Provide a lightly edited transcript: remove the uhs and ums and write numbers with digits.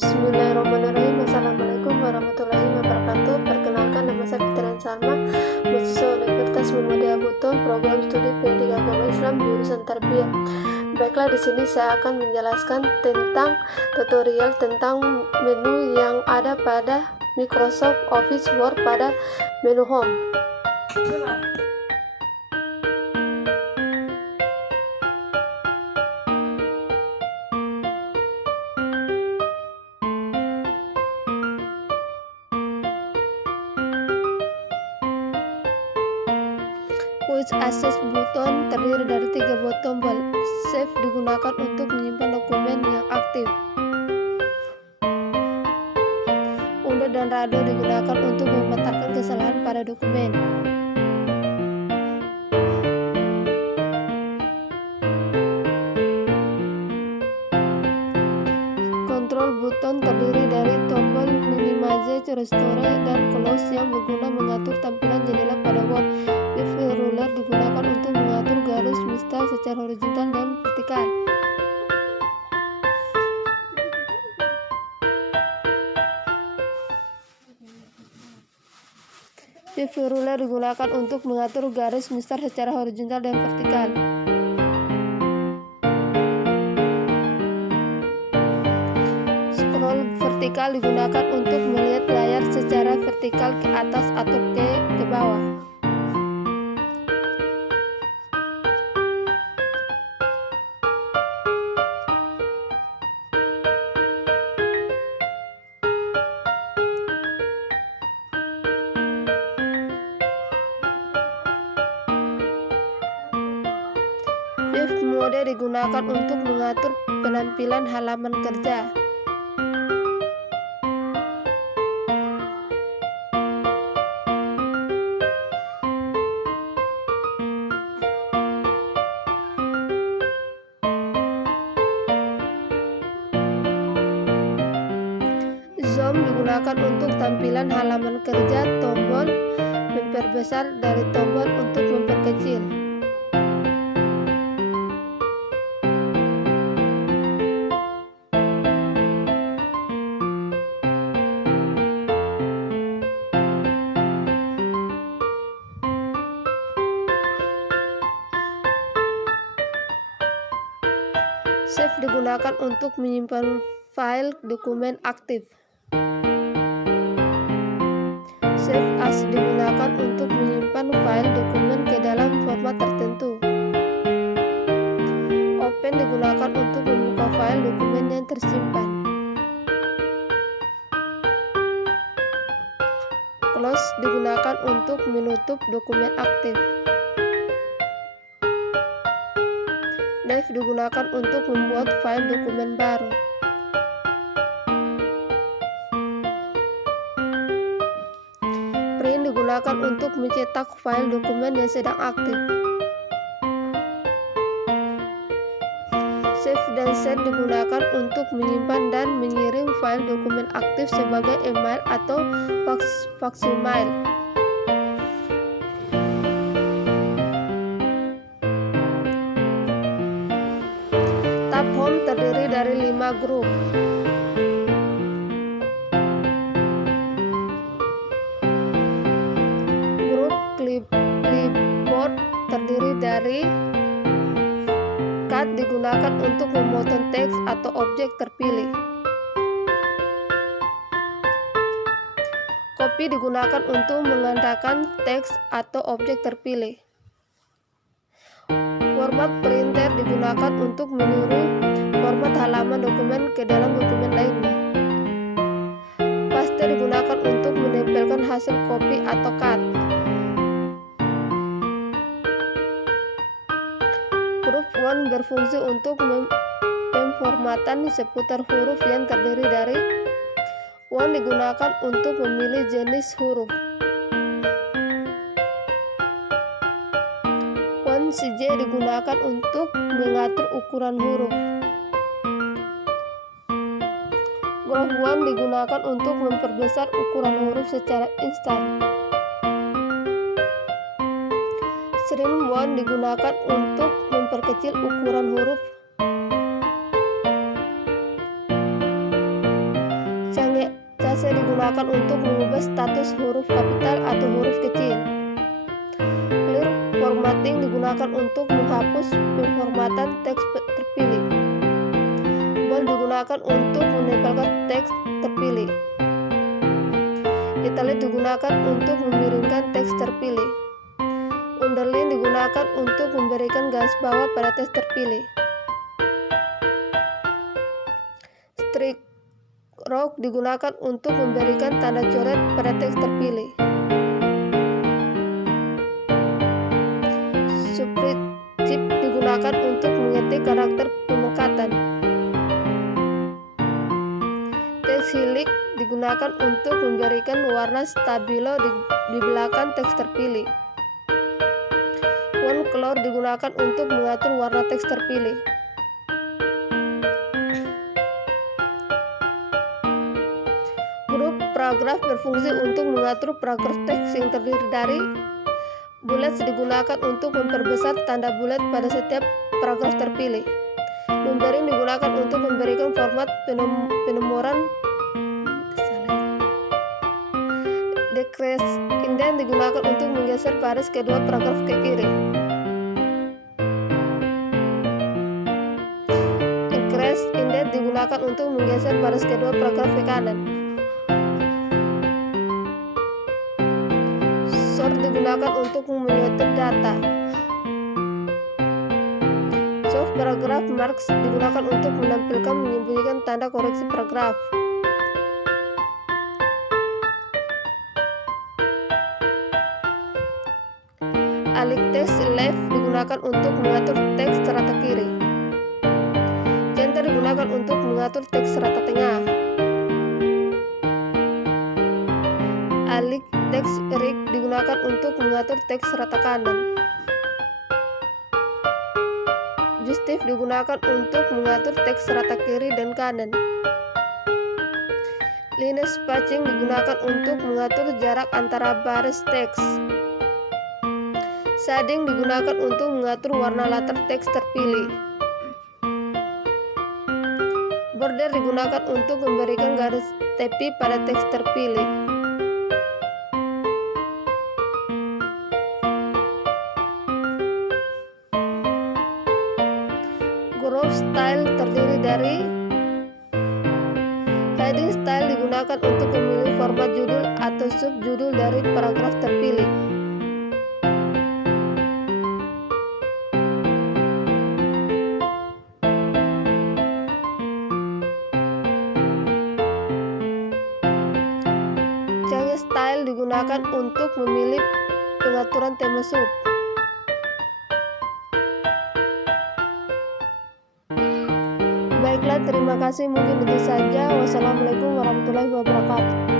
Bismillahirrahmanirrahim. Assalamualaikum warahmatullahi wabarakatuh. Perkenalkan, nama saya Fitrian Salma, mahasiswa Universitas Muhammadiyah Buton, program studi Pendidikan Agama Islam jurusan Tarbiyah. Baiklah, di sini saya akan menjelaskan tentang tutorial tentang menu yang ada pada Microsoft Office Word pada menu Home. Quick Access button terdiri dari 3 buah tombol. Save digunakan untuk menyimpan dokumen yang aktif. Undo dan rado digunakan untuk memetakan kesalahan pada dokumen. Control button terdiri dari tombol minimize, restore, dan close yang berguna mengatur tampilan jendela pada Word. Shift ruler digunakan untuk mengatur garis mistar secara horizontal dan vertikal. Shift ruler digunakan untuk mengatur garis mistar secara horizontal dan vertikal. Scroll vertikal digunakan untuk melihat layar secara vertikal ke atas atau ke bawah. Shift mode digunakan untuk mengatur penampilan halaman kerja. Zoom digunakan untuk tampilan halaman kerja. Tombol memperbesar dari tombol untuk memperkecil. Save digunakan untuk menyimpan file dokumen aktif. Save as digunakan untuk menyimpan file dokumen ke dalam format tertentu. Open digunakan untuk membuka file dokumen yang tersimpan. Close digunakan untuk menutup dokumen aktif. Save digunakan untuk membuat file dokumen baru. Print digunakan untuk mencetak file dokumen yang sedang aktif. Save dan send digunakan untuk menyimpan dan mengirim file dokumen aktif sebagai email atau fax email. Tab Home terdiri dari 5 grup. Grup clipboard terdiri dari cut digunakan untuk memotong teks atau objek terpilih. Copy digunakan untuk mengandalkan teks atau objek terpilih. Format printer digunakan untuk meniru format halaman dokumen ke dalam dokumen lainnya. Paste digunakan untuk menempelkan hasil copy atau cut. Group One berfungsi untuk pemformatan seputar huruf yang terdiri dari One digunakan untuk memilih jenis huruf. CJ digunakan untuk mengatur ukuran huruf. Graph One digunakan untuk memperbesar ukuran huruf secara instan. Shrink One digunakan untuk memperkecil ukuran huruf. Biasa digunakan untuk mengubah status huruf kapital atau huruf kecil. Clear formatting digunakan untuk menghapus pemformatan teks terpilih. Bold digunakan untuk menempelkan teks terpilih. Italic digunakan untuk memiringkan teks terpilih. Underline digunakan untuk memberikan garis bawah pada teks terpilih. Stroke digunakan untuk memberikan tanda coret pada teks terpilih. Superscript digunakan untuk mengetik karakter pemengkatan. Teks highlight digunakan untuk memberikan warna stabilo di belakang teks terpilih. Font color digunakan untuk mengatur warna teks terpilih. Grup paragraf berfungsi untuk mengatur paragraf teks yang terdiri dari bullets digunakan untuk memperbesar tanda bulat pada setiap paragraf terpilih. Numbering digunakan untuk memberikan format penomoran. Decrease indent digunakan untuk menggeser baris kedua paragraf ke kiri. Increase indent digunakan untuk menggeser baris kedua paragraf ke kanan. Sort digunakan untuk menyetor data. Show paragraph marks digunakan untuk menyembunyikan tanda koreksi paragraf. Alik text left digunakan untuk mengatur teks serata kiri. Center digunakan untuk mengatur teks serata tengah. Alik text right digunakan untuk mengatur teks serata kanan. Justif digunakan untuk mengatur teks serata kiri dan kanan. Line spacing digunakan untuk mengatur jarak antara baris teks. Shading digunakan untuk mengatur warna latar teks terpilih. Border digunakan untuk memberikan garis tepi pada teks terpilih. Group style terdiri dari heading style digunakan untuk memilih format judul atau subjudul dari paragraf terpilih. Change style digunakan untuk memilih pengaturan tema sub. Baiklah, terima kasih, mungkin itu saja. Wassalamualaikum warahmatullahi wabarakatuh.